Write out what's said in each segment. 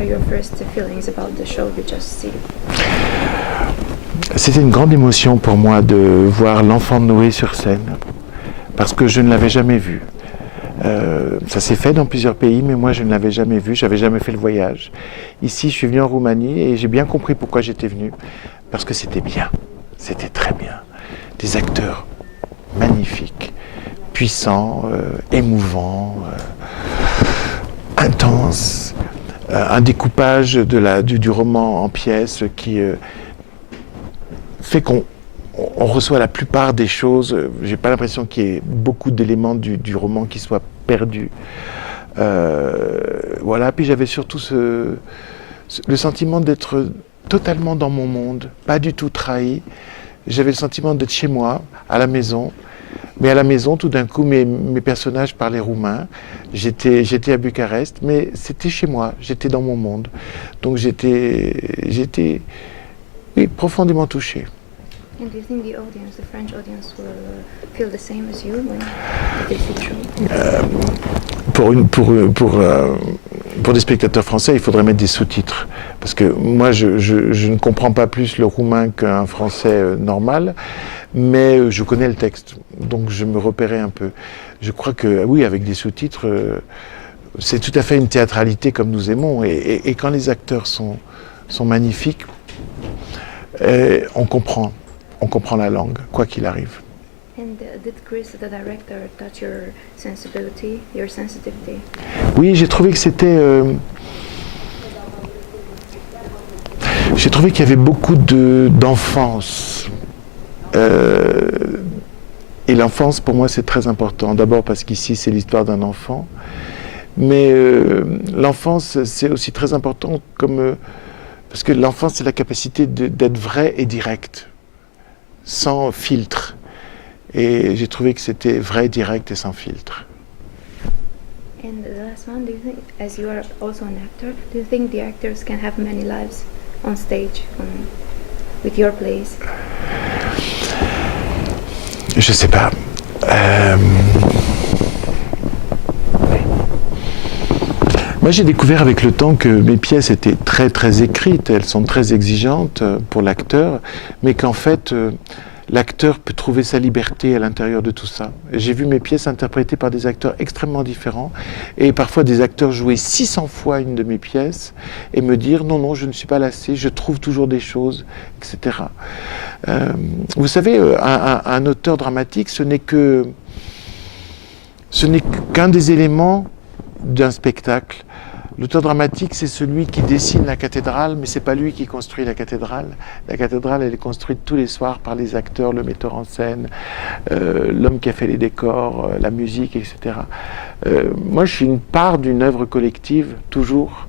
are your first feelings about the show you just see? C'était une grande émotion pour moi de voir l'enfant de Noé sur scène, parce que je ne l'avais jamais vu. Ça s'est fait dans plusieurs pays, mais moi je ne l'avais jamais vu, j'avais jamais fait le voyage. Ici, je suis venu en Roumanie et j'ai bien compris pourquoi j'étais venu, parce que c'était bien, c'était très bien. Des acteurs magnifiques, puissants, émouvants, intenses, un découpage du roman en pièces qui fait qu'on reçoit la plupart des choses. J'ai pas l'impression qu'il y ait beaucoup d'éléments du roman qui soient perdus. Voilà. Puis j'avais surtout le sentiment d'être totalement dans mon monde, pas du tout trahi. J'avais le sentiment d'être chez moi, à la maison. Mais à la maison, tout d'un coup, mes personnages parlaient roumain. J'étais à Bucarest, mais c'était chez moi, j'étais dans mon monde. Donc j'étais oui, profondément touché. And do you think the audience, the French audience, will feel the same as you when they see the show? Pour des spectateurs français, il faudrait mettre des sous-titres. Parce que moi, je ne comprends pas plus le roumain qu'un français normal, mais je connais le texte. Donc je me repérais un peu. Je crois que, oui, avec des sous-titres, c'est tout à fait une théâtralité comme nous aimons. Et quand les acteurs sont magnifiques, on comprend la langue, quoi qu'il arrive. And did Chris, the director, touch your sensibility, your sensitivity? Oui, j'ai trouvé que c'était... j'ai trouvé qu'il y avait beaucoup d'enfance. Et l'enfance, pour moi, c'est très important. D'abord parce qu'ici, c'est l'histoire d'un enfant. Mais l'enfance, c'est aussi très important parce que l'enfance, c'est la capacité d'être vrai et direct, sans filtre. Et j'ai trouvé que c'était vrai, direct et sans filtre. And the last one, do you think, as you are also an actor, do you think the actors can have many lives on stage with your plays? Je sais pas. Moi, j'ai découvert avec le temps que mes pièces étaient très très écrites, elles sont très exigeantes pour l'acteur, mais qu'en fait, l'acteur peut trouver sa liberté à l'intérieur de tout ça. J'ai vu mes pièces interprétées par des acteurs extrêmement différents, et parfois des acteurs jouer 600 fois une de mes pièces, et me dire non, non, je ne suis pas lassé, je trouve toujours des choses, etc. Vous savez, un auteur dramatique, ce n'est qu'un des éléments d'un spectacle. L'auteur dramatique, c'est celui qui dessine la cathédrale, mais c'est pas lui qui construit la cathédrale. La cathédrale, elle est construite tous les soirs par les acteurs, le metteur en scène, l'homme qui a fait les décors, la musique, etc. Moi, je suis une part d'une œuvre collective, toujours.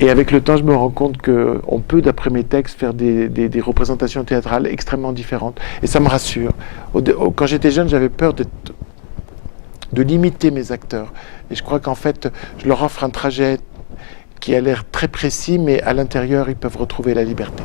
Et avec le temps, je me rends compte qu'on peut, d'après mes textes, faire des représentations théâtrales extrêmement différentes. Et ça me rassure. Quand j'étais jeune, j'avais peur de limiter mes acteurs. Et je crois qu'en fait, je leur offre un trajet qui a l'air très précis, mais à l'intérieur, ils peuvent retrouver la liberté.